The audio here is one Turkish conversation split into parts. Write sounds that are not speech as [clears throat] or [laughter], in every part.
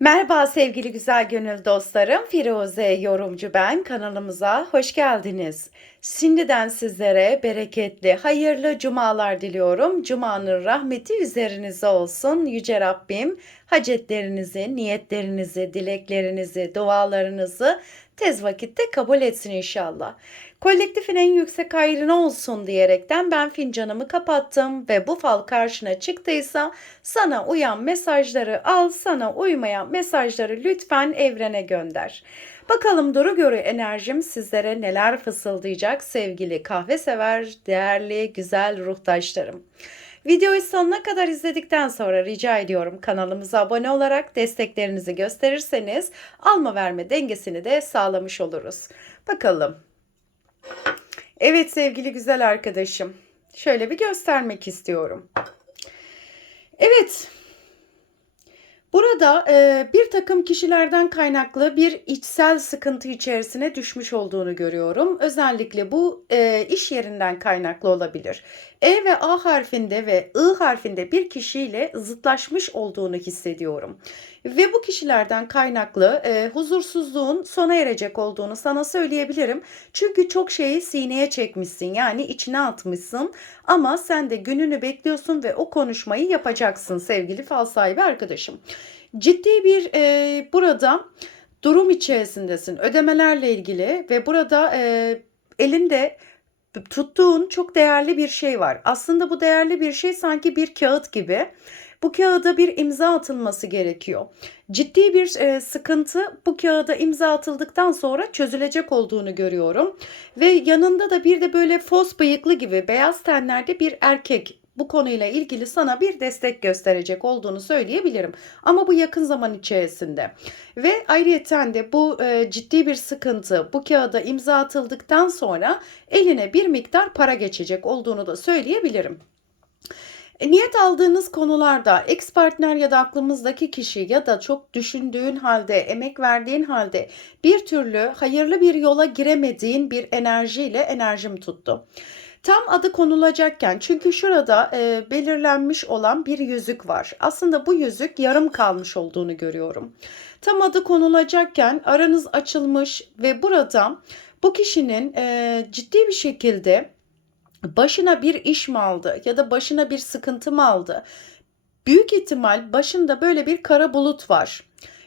Merhaba sevgili güzel gönül dostlarım. Firuze yorumcu ben. Kanalımıza hoş geldiniz. Şimdiden sizlere bereketli, hayırlı cumalar diliyorum. Cumanın rahmeti üzerinize olsun. Yüce Rabbim hacetlerinizi, niyetlerinizi, dileklerinizi, dualarınızı tez vakitte kabul etsin inşallah. Kolektifin en yüksek hayrına olsun diyerekten ben fincanımı kapattım ve bu fal karşına çıktıysa sana uyan mesajları al, sana uymayan mesajları lütfen evrene gönder. Bakalım Duru Görü enerjim sizlere neler fısıldayacak sevgili kahve sever, değerli, güzel ruhtaşlarım. Videoyu sonuna kadar izledikten sonra rica ediyorum kanalımıza abone olarak desteklerinizi gösterirseniz alma verme dengesini de sağlamış oluruz. Bakalım. Evet sevgili güzel arkadaşım. Şöyle bir göstermek istiyorum. Evet. Burada e, bir takım kişilerden kaynaklı bir içsel sıkıntı içerisine düşmüş olduğunu görüyorum. Özellikle bu e, iş yerinden kaynaklı olabilir. E ve A harfinde ve I harfinde bir kişiyle zıtlaşmış olduğunu hissediyorum. Ve bu kişilerden kaynaklı e, huzursuzluğun sona erecek olduğunu sana söyleyebilirim. Çünkü çok şeyi sineye çekmişsin yani içine atmışsın ama sen de gününü bekliyorsun ve o konuşmayı yapacaksın sevgili fal sahibi arkadaşım. Ciddi bir e, burada durum içerisindesin ödemelerle ilgili ve burada e, elinde tuttuğun çok değerli bir şey var. Aslında bu değerli bir şey sanki bir kağıt gibi. Bu kağıda bir imza atılması gerekiyor. Ciddi bir e, sıkıntı bu kağıda imza atıldıktan sonra çözülecek olduğunu görüyorum. Ve yanında da bir de böyle fos bıyıklı gibi beyaz tenlerde bir erkek bu konuyla ilgili sana bir destek gösterecek olduğunu söyleyebilirim. Ama bu yakın zaman içerisinde. Ve ayrıyeten de bu e, ciddi bir sıkıntı bu kağıda imza atıldıktan sonra eline bir miktar para geçecek olduğunu da söyleyebilirim. E, niyet aldığınız konularda ex partner ya da aklımızdaki kişi ya da çok düşündüğün halde, emek verdiğin halde bir türlü hayırlı bir yola giremediğin bir enerjiyle enerjim tuttu. Tam adı konulacakken çünkü şurada e, belirlenmiş olan bir yüzük var. Aslında bu yüzük yarım kalmış olduğunu görüyorum. Tam adı konulacakken aranız açılmış ve burada bu kişinin e, ciddi bir şekilde başına bir iş mi aldı ya da başına bir sıkıntı mı aldı? Büyük ihtimal başında böyle bir kara bulut var.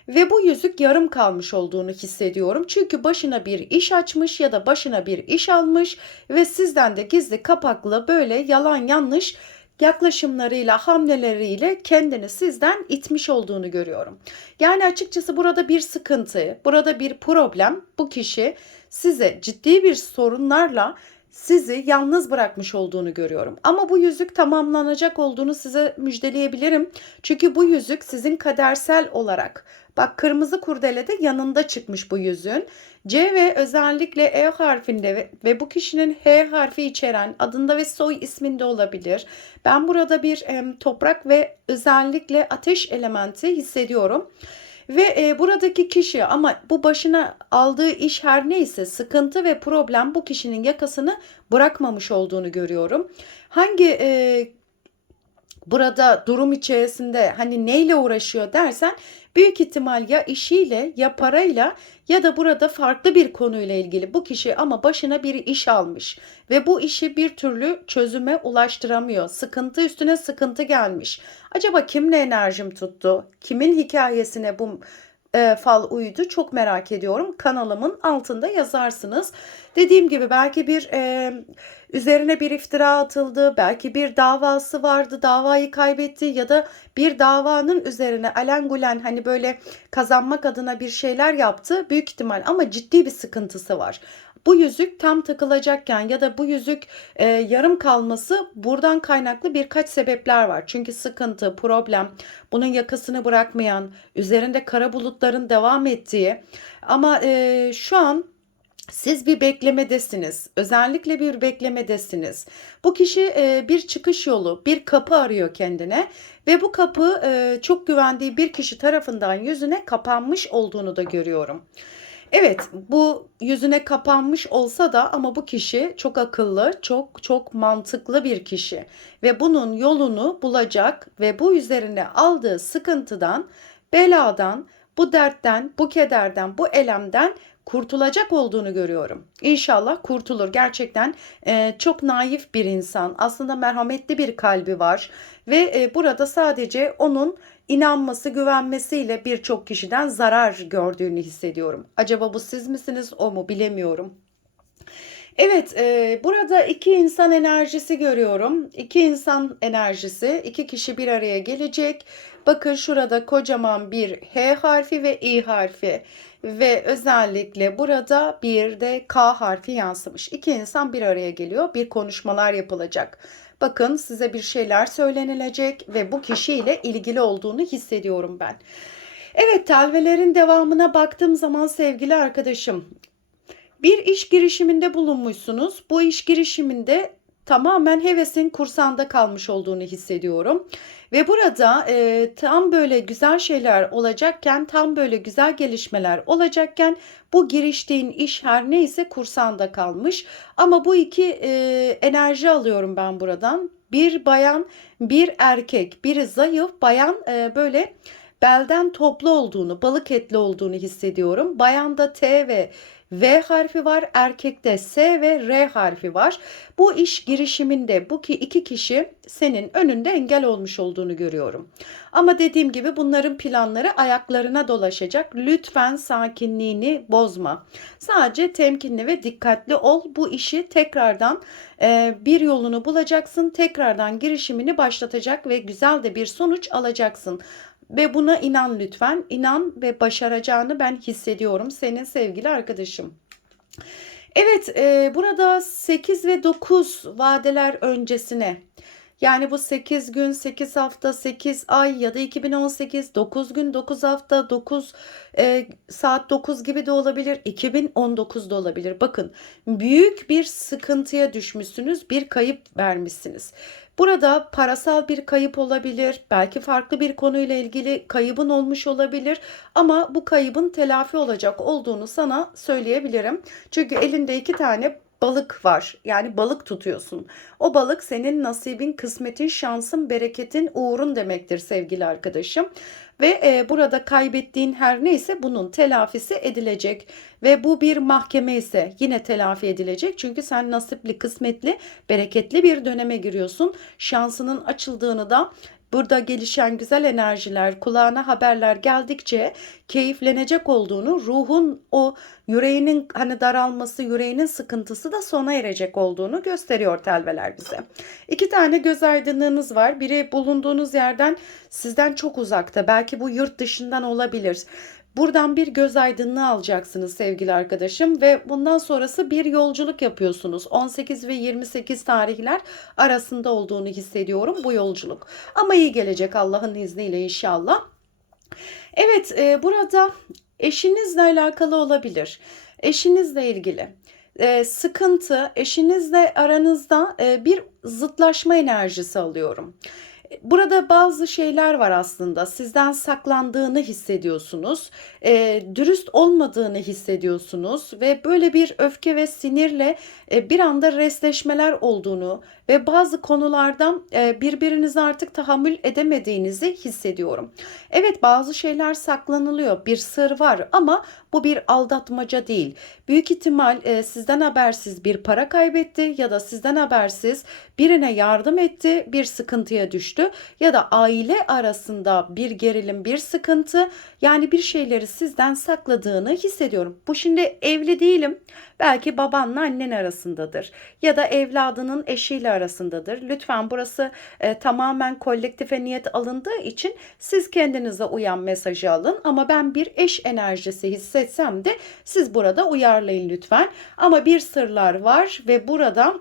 Ve bu yüzük yarım kalmış olduğunu hissediyorum. Çünkü başına bir iş açmış ya da başına bir iş almış ve sizden de gizli kapaklı böyle yalan yanlış yaklaşımlarıyla, hamleleriyle kendini sizden itmiş olduğunu görüyorum. Yani açıkçası burada bir sıkıntı, burada bir problem bu kişi size ciddi bir sorunlarla sizi yalnız bırakmış olduğunu görüyorum. Ama bu yüzük tamamlanacak olduğunu size müjdeleyebilirim. Çünkü bu yüzük sizin kadersel olarak bak kırmızı kurdelede yanında çıkmış bu yüzüğün. C ve özellikle E harfinde ve, ve bu kişinin H harfi içeren adında ve soy isminde olabilir. Ben burada bir e, toprak ve özellikle ateş elementi hissediyorum. Ve e, buradaki kişi ama bu başına aldığı iş her neyse sıkıntı ve problem bu kişinin yakasını bırakmamış olduğunu görüyorum. Hangi e, burada durum içerisinde hani neyle uğraşıyor dersen büyük ihtimal ya işiyle ya parayla ya da burada farklı bir konuyla ilgili bu kişi ama başına bir iş almış ve bu işi bir türlü çözüme ulaştıramıyor. Sıkıntı üstüne sıkıntı gelmiş. Acaba kimle enerjim tuttu? Kimin hikayesine bu e, fal uydu çok merak ediyorum. Kanalımın altında yazarsınız. Dediğim gibi belki bir e, üzerine bir iftira atıldı, belki bir davası vardı, davayı kaybetti ya da bir davanın üzerine alengulen hani böyle kazanmak adına bir şeyler yaptı büyük ihtimal ama ciddi bir sıkıntısı var. Bu yüzük tam takılacakken ya da bu yüzük e, yarım kalması buradan kaynaklı birkaç sebepler var. Çünkü sıkıntı, problem, bunun yakasını bırakmayan, üzerinde kara bulutların devam ettiği ama e, şu an siz bir beklemedesiniz. Özellikle bir beklemedesiniz. Bu kişi e, bir çıkış yolu, bir kapı arıyor kendine ve bu kapı e, çok güvendiği bir kişi tarafından yüzüne kapanmış olduğunu da görüyorum. Evet, bu yüzüne kapanmış olsa da ama bu kişi çok akıllı, çok çok mantıklı bir kişi ve bunun yolunu bulacak ve bu üzerine aldığı sıkıntıdan, beladan bu dertten, bu kederden, bu elemden kurtulacak olduğunu görüyorum. İnşallah kurtulur. Gerçekten e, çok naif bir insan. Aslında merhametli bir kalbi var ve e, burada sadece onun inanması, güvenmesiyle birçok kişiden zarar gördüğünü hissediyorum. Acaba bu siz misiniz, o mu bilemiyorum. Evet, e, burada iki insan enerjisi görüyorum. İki insan enerjisi, iki kişi bir araya gelecek. Bakın şurada kocaman bir H harfi ve I harfi ve özellikle burada bir de K harfi yansımış. İki insan bir araya geliyor, bir konuşmalar yapılacak. Bakın size bir şeyler söylenilecek ve bu kişiyle ilgili olduğunu hissediyorum ben. Evet, telvelerin devamına baktığım zaman sevgili arkadaşım, bir iş girişiminde bulunmuşsunuz. Bu iş girişiminde tamamen hevesin kursağında kalmış olduğunu hissediyorum. Ve burada e, tam böyle güzel şeyler olacakken, tam böyle güzel gelişmeler olacakken bu giriştiğin iş her neyse kursağında kalmış. Ama bu iki e, enerji alıyorum ben buradan. Bir bayan, bir erkek, biri zayıf, bayan e, böyle belden toplu olduğunu, balık etli olduğunu hissediyorum. Bayanda T ve V harfi var, erkekte S ve R harfi var. Bu iş girişiminde bu ki iki kişi senin önünde engel olmuş olduğunu görüyorum. Ama dediğim gibi bunların planları ayaklarına dolaşacak. Lütfen sakinliğini bozma. Sadece temkinli ve dikkatli ol. Bu işi tekrardan e, bir yolunu bulacaksın. Tekrardan girişimini başlatacak ve güzel de bir sonuç alacaksın ve buna inan lütfen. İnan ve başaracağını ben hissediyorum senin sevgili arkadaşım. Evet e, burada 8 ve 9 vadeler öncesine yani bu 8 gün, 8 hafta, 8 ay ya da 2018 9 gün, 9 hafta, 9 e, saat 9 gibi de olabilir. 2019 da olabilir. Bakın büyük bir sıkıntıya düşmüşsünüz, bir kayıp vermişsiniz. Burada parasal bir kayıp olabilir, belki farklı bir konuyla ilgili kaybın olmuş olabilir ama bu kaybın telafi olacak olduğunu sana söyleyebilirim. Çünkü elinde iki tane balık var. Yani balık tutuyorsun. O balık senin nasibin, kısmetin, şansın, bereketin, uğurun demektir sevgili arkadaşım. Ve e, burada kaybettiğin her neyse bunun telafisi edilecek. Ve bu bir mahkeme ise yine telafi edilecek. Çünkü sen nasipli, kısmetli, bereketli bir döneme giriyorsun. Şansının açıldığını da burada gelişen güzel enerjiler, kulağına haberler geldikçe keyiflenecek olduğunu, ruhun o yüreğinin hani daralması, yüreğinin sıkıntısı da sona erecek olduğunu gösteriyor telveler bize. İki tane göz aydınlığınız var. Biri bulunduğunuz yerden sizden çok uzakta. Belki bu yurt dışından olabilir. Buradan bir göz aydınlığı alacaksınız sevgili arkadaşım ve bundan sonrası bir yolculuk yapıyorsunuz. 18 ve 28 tarihler arasında olduğunu hissediyorum bu yolculuk. Ama iyi gelecek Allah'ın izniyle inşallah. Evet e, burada eşinizle alakalı olabilir. Eşinizle ilgili e, sıkıntı, eşinizle aranızda e, bir zıtlaşma enerjisi alıyorum. Burada bazı şeyler var aslında. Sizden saklandığını hissediyorsunuz. E, dürüst olmadığını hissediyorsunuz ve böyle bir öfke ve sinirle e, bir anda resleşmeler olduğunu ve bazı konulardan e, birbirinize artık tahammül edemediğinizi hissediyorum. Evet bazı şeyler saklanılıyor. Bir sır var ama bu bir aldatmaca değil. Büyük ihtimal e, sizden habersiz bir para kaybetti ya da sizden habersiz birine yardım etti, bir sıkıntıya düştü ya da aile arasında bir gerilim, bir sıkıntı yani bir şeyleri sizden sakladığını hissediyorum. Bu şimdi evli değilim. Belki babanla annen arasındadır ya da evladının eşiyle arasındadır. Lütfen burası e, tamamen kolektife niyet alındığı için siz kendinize uyan mesajı alın ama ben bir eş enerjisi hissetsem de siz burada uyarlayın lütfen. Ama bir sırlar var ve burada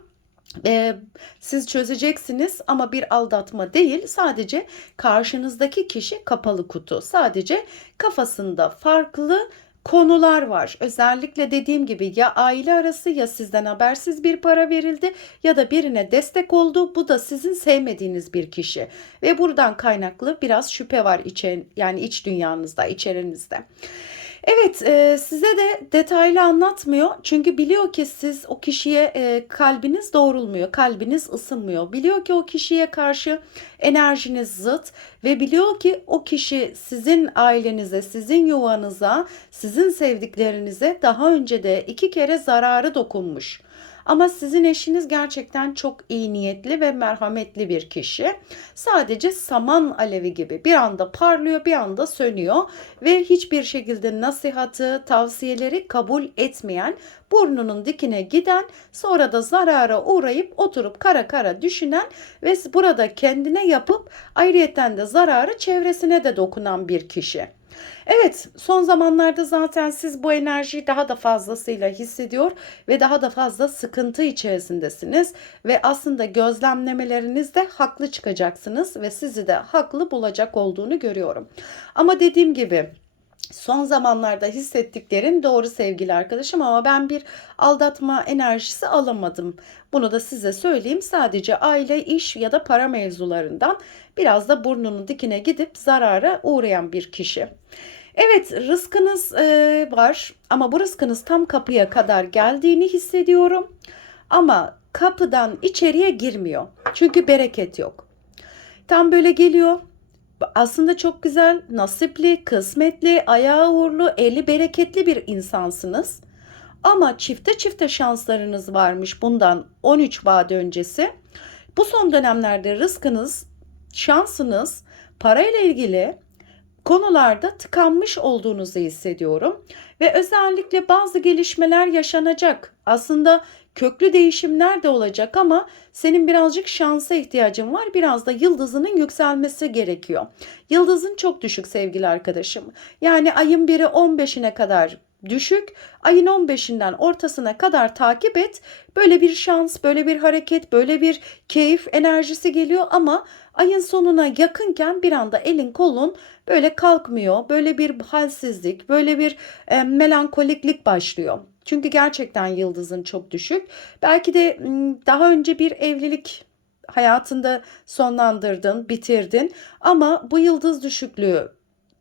e, siz çözeceksiniz ama bir aldatma değil sadece karşınızdaki kişi kapalı kutu sadece kafasında farklı konular var. Özellikle dediğim gibi ya aile arası ya sizden habersiz bir para verildi ya da birine destek oldu. Bu da sizin sevmediğiniz bir kişi ve buradan kaynaklı biraz şüphe var içe, yani iç dünyanızda, içerinizde. Evet, eee, size de detaylı anlatmıyor. Çünkü biliyor ki siz o kişiye, eee, kalbiniz doğrulmuyor, kalbiniz ısınmıyor. Biliyor ki o kişiye karşı enerjiniz zıt ve biliyor ki o kişi sizin ailenize, sizin yuvanıza, sizin sevdiklerinize daha önce de 2 kere zararı dokunmuş. Ama sizin eşiniz gerçekten çok iyi niyetli ve merhametli bir kişi. Sadece saman alevi gibi bir anda parlıyor, bir anda sönüyor ve hiçbir şekilde nasihatı, tavsiyeleri kabul etmeyen, burnunun dikine giden, sonra da zarara uğrayıp oturup kara kara düşünen ve burada kendine yapıp ayrıyeten de zararı çevresine de dokunan bir kişi. Evet, son zamanlarda zaten siz bu enerjiyi daha da fazlasıyla hissediyor ve daha da fazla sıkıntı içerisindesiniz ve aslında gözlemlemelerinizde haklı çıkacaksınız ve sizi de haklı bulacak olduğunu görüyorum. Ama dediğim gibi son zamanlarda hissettiklerin doğru sevgili arkadaşım ama ben bir aldatma enerjisi alamadım. Bunu da size söyleyeyim. Sadece aile, iş ya da para mevzularından biraz da burnunun dikine gidip zarara uğrayan bir kişi. Evet, rızkınız e, var ama bu rızkınız tam kapıya kadar geldiğini hissediyorum. Ama kapıdan içeriye girmiyor. Çünkü bereket yok. Tam böyle geliyor. Aslında çok güzel, nasipli, kısmetli, ayağı uğurlu, eli bereketli bir insansınız. Ama çifte çifte şanslarınız varmış bundan 13 vade öncesi. Bu son dönemlerde rızkınız, şansınız parayla ilgili konularda tıkanmış olduğunuzu hissediyorum ve özellikle bazı gelişmeler yaşanacak. Aslında köklü değişimler de olacak ama senin birazcık şansa ihtiyacın var. Biraz da yıldızının yükselmesi gerekiyor. Yıldızın çok düşük sevgili arkadaşım. Yani ayın biri 15'ine kadar düşük. Ayın 15'inden ortasına kadar takip et. Böyle bir şans, böyle bir hareket, böyle bir keyif enerjisi geliyor ama ayın sonuna yakınken bir anda elin kolun böyle kalkmıyor. Böyle bir halsizlik, böyle bir e, melankoliklik başlıyor. Çünkü gerçekten yıldızın çok düşük. Belki de daha önce bir evlilik hayatında sonlandırdın, bitirdin ama bu yıldız düşüklüğü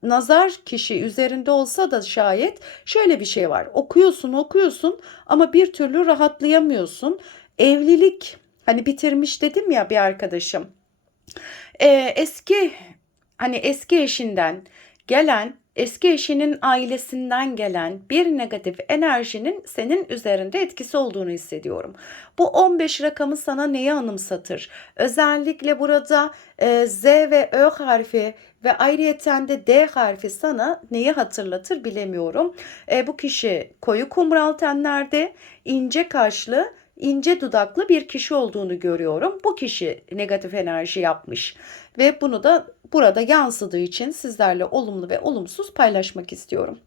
nazar kişi üzerinde olsa da şayet şöyle bir şey var. Okuyorsun, okuyorsun ama bir türlü rahatlayamıyorsun. Evlilik hani bitirmiş dedim ya bir arkadaşım. Ee, eski hani eski eşinden gelen eski eşinin ailesinden gelen bir negatif enerjinin senin üzerinde etkisi olduğunu hissediyorum. Bu 15 rakamı sana neyi anımsatır? Özellikle burada e, Z ve Ö harfi ve ayrıyeten de D harfi sana neyi hatırlatır bilemiyorum. E, bu kişi koyu kumral tenlerde, ince kaşlı, ince dudaklı bir kişi olduğunu görüyorum. Bu kişi negatif enerji yapmış ve bunu da burada yansıdığı için sizlerle olumlu ve olumsuz paylaşmak istiyorum.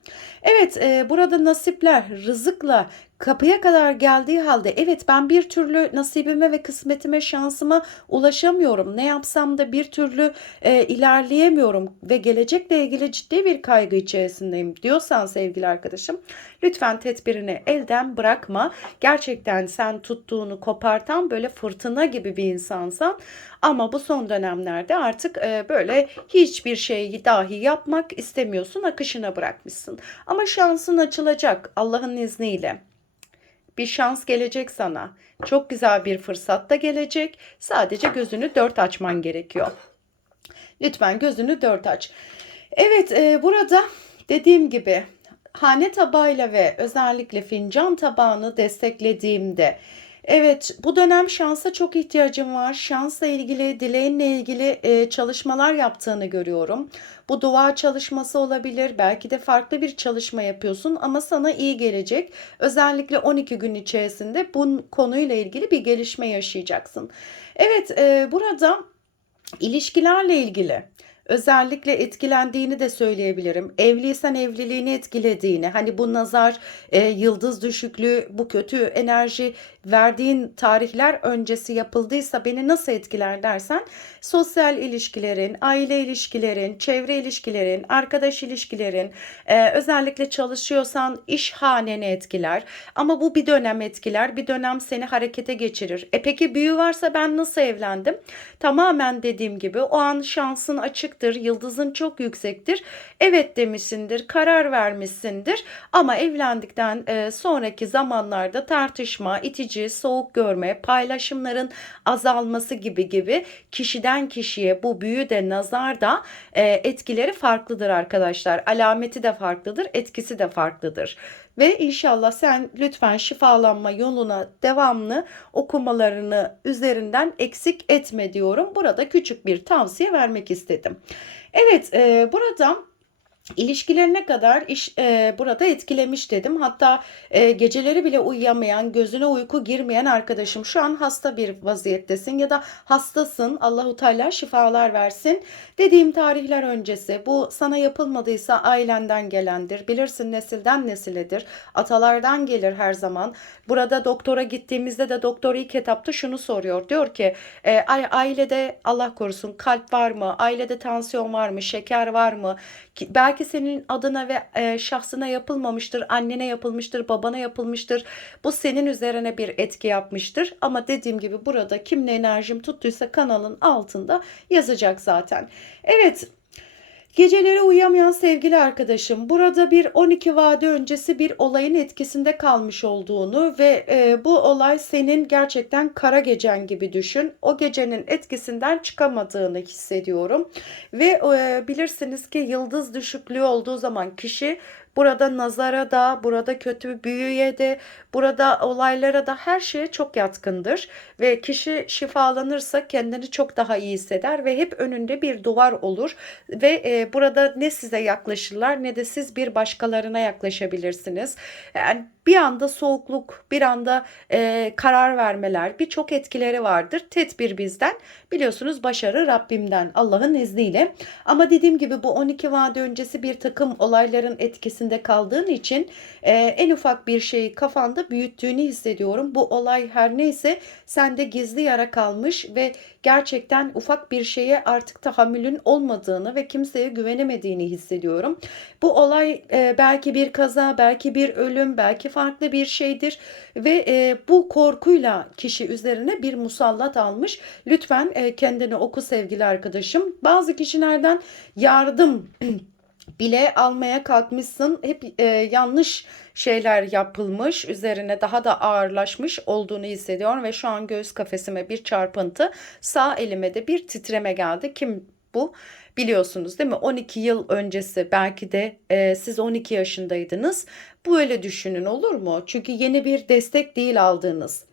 Evet e, burada nasipler rızıkla kapıya kadar geldiği halde evet ben bir türlü nasibime ve kısmetime şansıma ulaşamıyorum. Ne yapsam da bir türlü e, ilerleyemiyorum ve gelecekle ilgili ciddi bir kaygı içerisindeyim diyorsan sevgili arkadaşım lütfen tedbirini elden bırakma. Gerçekten sen tuttuğunu kopartan böyle fırtına gibi bir insansan ama bu son dönemlerde artık e, böyle hiçbir şeyi dahi yapmak istemiyorsun akışına bırakmışsın. Ama şansın açılacak Allah'ın izniyle bir şans gelecek sana. Çok güzel bir fırsat da gelecek. Sadece gözünü dört açman gerekiyor. Lütfen gözünü dört aç. Evet e, burada dediğim gibi hane tabağıyla ve özellikle fincan tabağını desteklediğimde Evet, bu dönem şansa çok ihtiyacım var. Şansla ilgili, dileğinle ilgili e, çalışmalar yaptığını görüyorum. Bu dua çalışması olabilir. Belki de farklı bir çalışma yapıyorsun ama sana iyi gelecek. Özellikle 12 gün içerisinde bu konuyla ilgili bir gelişme yaşayacaksın. Evet, e, burada ilişkilerle ilgili özellikle etkilendiğini de söyleyebilirim. Evliysen evliliğini etkilediğini, hani bu nazar, e, yıldız düşüklüğü, bu kötü enerji verdiğin tarihler öncesi yapıldıysa beni nasıl etkiler dersen sosyal ilişkilerin, aile ilişkilerin, çevre ilişkilerin, arkadaş ilişkilerin, e, özellikle çalışıyorsan iş haneni etkiler. Ama bu bir dönem etkiler, bir dönem seni harekete geçirir. E peki büyü varsa ben nasıl evlendim? Tamamen dediğim gibi o an şansın açık açıktır, yıldızın çok yüksektir. Evet demişsindir, karar vermişsindir ama evlendikten e, sonraki zamanlarda tartışma, itici, soğuk görme, paylaşımların azalması gibi gibi kişiden kişiye bu büyü de nazar da e, etkileri farklıdır arkadaşlar. Alameti de farklıdır, etkisi de farklıdır. Ve inşallah sen lütfen şifalanma yoluna devamlı okumalarını üzerinden eksik etme diyorum. Burada küçük bir tavsiye vermek istedim. Evet, e, burada İlişkilerine kadar iş e, burada etkilemiş dedim. Hatta e, geceleri bile uyuyamayan, gözüne uyku girmeyen arkadaşım şu an hasta bir vaziyettesin ya da hastasın. Allahu Teala şifalar versin. Dediğim tarihler öncesi bu sana yapılmadıysa ailenden gelendir. Bilirsin nesilden nesiledir. Atalardan gelir her zaman. Burada doktora gittiğimizde de doktor ilk etapta şunu soruyor. Diyor ki e, ailede Allah korusun kalp var mı? Ailede tansiyon var mı? Şeker var mı? Belki senin adına ve e, şahsına yapılmamıştır, annene yapılmıştır, babana yapılmıştır. Bu senin üzerine bir etki yapmıştır. Ama dediğim gibi burada kimle enerjim tuttuysa kanalın altında yazacak zaten. Evet Geceleri uyuyamayan sevgili arkadaşım burada bir 12 vade öncesi bir olayın etkisinde kalmış olduğunu ve e, bu olay senin gerçekten kara gecen gibi düşün. O gecenin etkisinden çıkamadığını hissediyorum ve e, bilirsiniz ki yıldız düşüklüğü olduğu zaman kişi Burada nazara da, burada kötü büyüye de, burada olaylara da her şeye çok yatkındır. Ve kişi şifalanırsa kendini çok daha iyi hisseder ve hep önünde bir duvar olur. Ve e, burada ne size yaklaşırlar ne de siz bir başkalarına yaklaşabilirsiniz. Yani bir anda soğukluk, bir anda e, karar vermeler birçok etkileri vardır. Tedbir bizden. Biliyorsunuz başarı Rabbimden Allah'ın izniyle. Ama dediğim gibi bu 12 vade öncesi bir takım olayların etkisinde kaldığın için e, en ufak bir şeyi kafanda büyüttüğünü hissediyorum. Bu olay her neyse sende gizli yara kalmış ve gerçekten ufak bir şeye artık tahammülün olmadığını ve kimseye güvenemediğini hissediyorum. Bu olay e, belki bir kaza, belki bir ölüm, belki farklı bir şeydir ve e, bu korkuyla kişi üzerine bir musallat almış. Lütfen e, kendini oku sevgili arkadaşım. Bazı kişilerden yardım [clears throat] bile almaya kalkmışsın. Hep e, yanlış şeyler yapılmış, üzerine daha da ağırlaşmış olduğunu hissediyorum ve şu an göğüs kafesime bir çarpıntı, sağ elime de bir titreme geldi. Kim bu? Biliyorsunuz değil mi? 12 yıl öncesi belki de e, siz 12 yaşındaydınız. Böyle düşünün olur mu? Çünkü yeni bir destek değil aldığınız.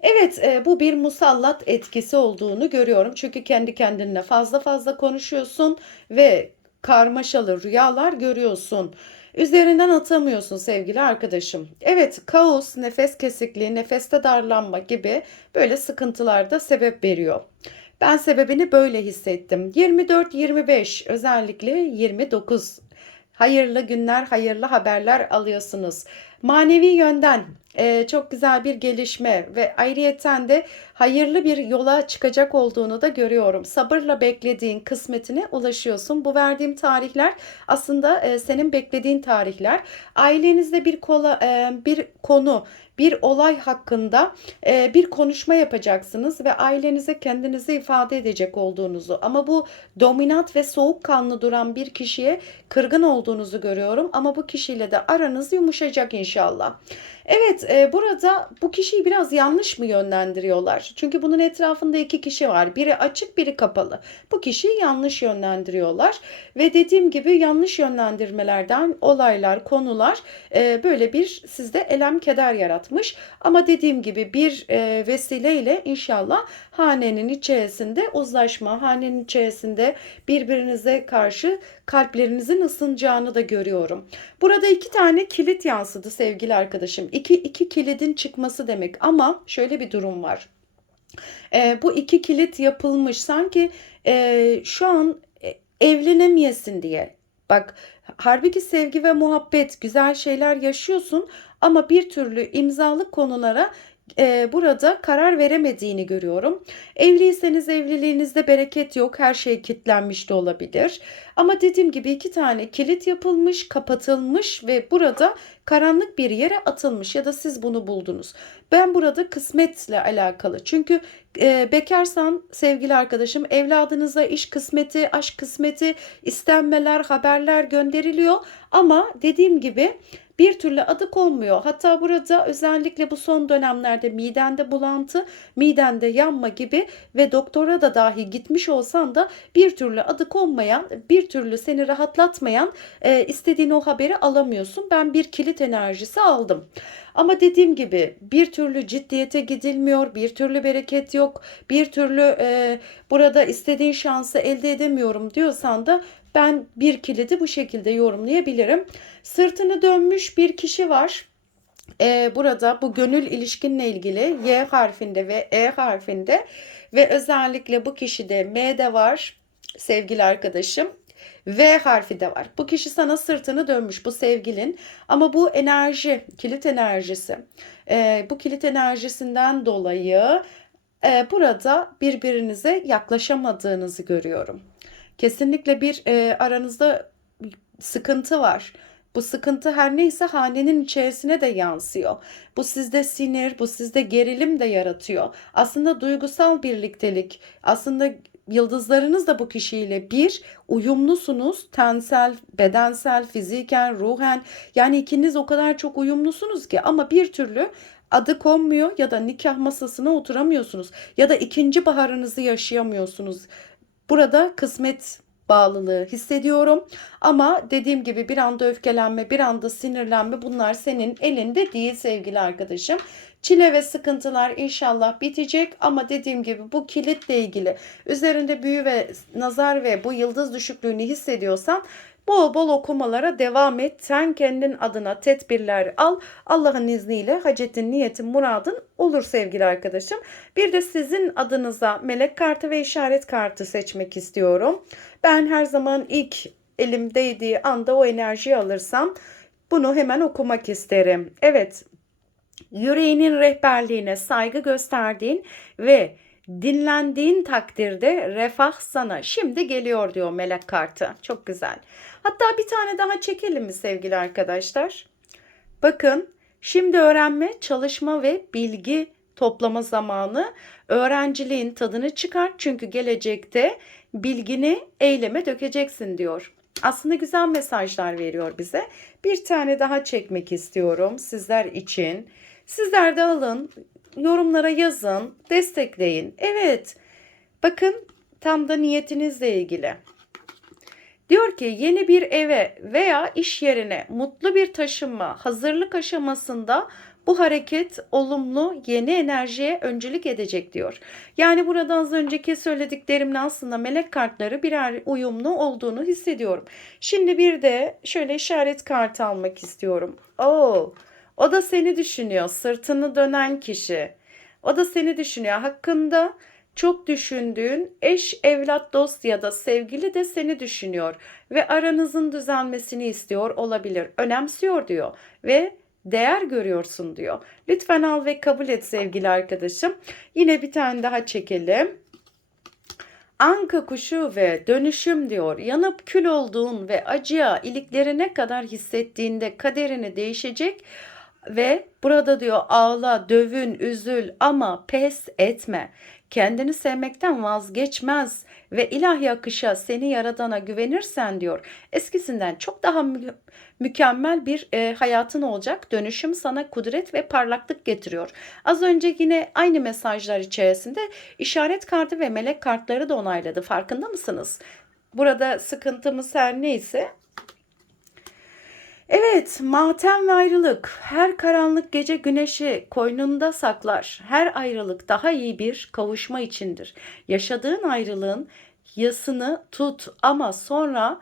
Evet e, bu bir musallat etkisi olduğunu görüyorum. Çünkü kendi kendine fazla fazla konuşuyorsun ve karmaşalı rüyalar görüyorsun. Üzerinden atamıyorsun sevgili arkadaşım. Evet kaos, nefes kesikliği, nefeste darlanma gibi böyle sıkıntılar da sebep veriyor. Ben sebebini böyle hissettim. 24-25 özellikle 29 hayırlı günler, hayırlı haberler alıyorsunuz. Manevi yönden e, çok güzel bir gelişme ve ayrıyeten de hayırlı bir yola çıkacak olduğunu da görüyorum. Sabırla beklediğin kısmetine ulaşıyorsun. Bu verdiğim tarihler aslında e, senin beklediğin tarihler. Ailenizde bir kola, e, bir konu, bir olay hakkında e, bir konuşma yapacaksınız ve ailenize kendinizi ifade edecek olduğunuzu ama bu dominant ve soğukkanlı duran bir kişiye kırgın olduğunuzu görüyorum ama bu kişiyle de aranız yumuşayacak inşallah. Evet e, burada bu kişiyi biraz yanlış mı yönlendiriyorlar? Çünkü bunun etrafında iki kişi var. Biri açık biri kapalı. Bu kişiyi yanlış yönlendiriyorlar. Ve dediğim gibi yanlış yönlendirmelerden olaylar, konular e, böyle bir sizde elem keder yaratmış. Ama dediğim gibi bir e, vesileyle inşallah hanenin içerisinde uzlaşma, hanenin içerisinde birbirinize karşı kalplerinizin ısınacağını da görüyorum. Burada iki tane kilit yansıdı sevgili arkadaşım. İki, iki kilidin çıkması demek ama şöyle bir durum var. E, bu iki kilit yapılmış sanki e, şu an e, evlenemeyesin diye. Bak halbuki sevgi ve muhabbet güzel şeyler yaşıyorsun ama bir türlü imzalık konulara eee, burada karar veremediğini görüyorum. Evliyseniz evliliğinizde bereket yok. Her şey kilitlenmiş de olabilir. Ama dediğim gibi iki tane kilit yapılmış, kapatılmış ve burada karanlık bir yere atılmış ya da siz bunu buldunuz. Ben burada kısmetle alakalı. Çünkü e, bekarsan sevgili arkadaşım evladınıza iş kısmeti, aşk kısmeti, istenmeler, haberler gönderiliyor. Ama dediğim gibi bir türlü adı konmuyor. Hatta burada özellikle bu son dönemlerde midende bulantı, midende yanma gibi ve doktora da dahi gitmiş olsan da bir türlü adı konmayan, bir türlü seni rahatlatmayan e, istediğin o haberi alamıyorsun. Ben bir kilit enerjisi aldım. Ama dediğim gibi bir türlü ciddiyete gidilmiyor, bir türlü bereket yok, bir türlü e, burada istediğin şansı elde edemiyorum diyorsan da ben bir kilidi bu şekilde yorumlayabilirim. Sırtını dönmüş bir kişi var. Ee, burada bu gönül ilişkinle ilgili Y harfinde ve E harfinde ve özellikle bu kişide M de var sevgili arkadaşım. V harfi de var. Bu kişi sana sırtını dönmüş bu sevgilin ama bu enerji kilit enerjisi Ee, bu kilit enerjisinden dolayı e, burada birbirinize yaklaşamadığınızı görüyorum. Kesinlikle bir e, aranızda sıkıntı var. Bu sıkıntı her neyse hanenin içerisine de yansıyor. Bu sizde sinir, bu sizde gerilim de yaratıyor. Aslında duygusal birliktelik, aslında yıldızlarınız da bu kişiyle bir uyumlusunuz. Tensel, bedensel, fiziken, ruhen. Yani ikiniz o kadar çok uyumlusunuz ki ama bir türlü adı konmuyor ya da nikah masasına oturamıyorsunuz ya da ikinci baharınızı yaşayamıyorsunuz. Burada kısmet bağlılığı hissediyorum. Ama dediğim gibi bir anda öfkelenme, bir anda sinirlenme bunlar senin elinde değil sevgili arkadaşım. Çile ve sıkıntılar inşallah bitecek ama dediğim gibi bu kilitle ilgili üzerinde büyü ve nazar ve bu yıldız düşüklüğünü hissediyorsan Bol bol okumalara devam et. Sen kendin adına tedbirler al. Allah'ın izniyle hacetin, niyetin, muradın olur sevgili arkadaşım. Bir de sizin adınıza melek kartı ve işaret kartı seçmek istiyorum. Ben her zaman ilk elimdeydiği anda o enerjiyi alırsam bunu hemen okumak isterim. Evet, yüreğinin rehberliğine saygı gösterdiğin ve dinlendiğin takdirde refah sana şimdi geliyor diyor melek kartı. Çok güzel. Hatta bir tane daha çekelim mi sevgili arkadaşlar? Bakın şimdi öğrenme, çalışma ve bilgi toplama zamanı. Öğrenciliğin tadını çıkar çünkü gelecekte bilgini eyleme dökeceksin diyor. Aslında güzel mesajlar veriyor bize. Bir tane daha çekmek istiyorum sizler için. Sizler de alın, yorumlara yazın, destekleyin. Evet, bakın tam da niyetinizle ilgili. Diyor ki yeni bir eve veya iş yerine mutlu bir taşınma hazırlık aşamasında bu hareket olumlu yeni enerjiye öncülük edecek diyor. Yani burada az önceki söylediklerimle aslında melek kartları birer uyumlu olduğunu hissediyorum. Şimdi bir de şöyle işaret kartı almak istiyorum. Oo, o da seni düşünüyor. Sırtını dönen kişi. O da seni düşünüyor. Hakkında çok düşündüğün eş, evlat, dost ya da sevgili de seni düşünüyor ve aranızın düzelmesini istiyor olabilir. Önemsiyor diyor ve değer görüyorsun diyor. Lütfen al ve kabul et sevgili arkadaşım. Yine bir tane daha çekelim. Anka kuşu ve dönüşüm diyor. Yanıp kül olduğun ve acıya iliklerine kadar hissettiğinde kaderini değişecek ve burada diyor ağla, dövün, üzül ama pes etme. Kendini sevmekten vazgeçmez ve ilahi akışa seni yaradana güvenirsen diyor. Eskisinden çok daha mü- mükemmel bir e, hayatın olacak. Dönüşüm sana kudret ve parlaklık getiriyor. Az önce yine aynı mesajlar içerisinde işaret kartı ve melek kartları da onayladı. Farkında mısınız? Burada sıkıntımız her neyse Evet, matem ve ayrılık. Her karanlık gece güneşi koynunda saklar. Her ayrılık daha iyi bir kavuşma içindir. Yaşadığın ayrılığın yasını tut ama sonra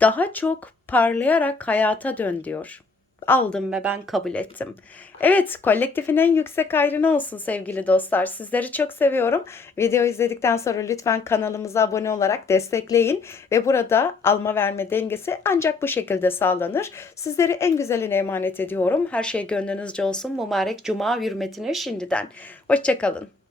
daha çok parlayarak hayata dön diyor. Aldım ve ben kabul ettim. Evet, kolektifin en yüksek hayrına olsun sevgili dostlar. Sizleri çok seviyorum. Video izledikten sonra lütfen kanalımıza abone olarak destekleyin ve burada alma verme dengesi ancak bu şekilde sağlanır. Sizleri en güzeline emanet ediyorum. Her şey gönlünüzce olsun. Mübarek cuma hürmetine şimdiden. Hoşçakalın.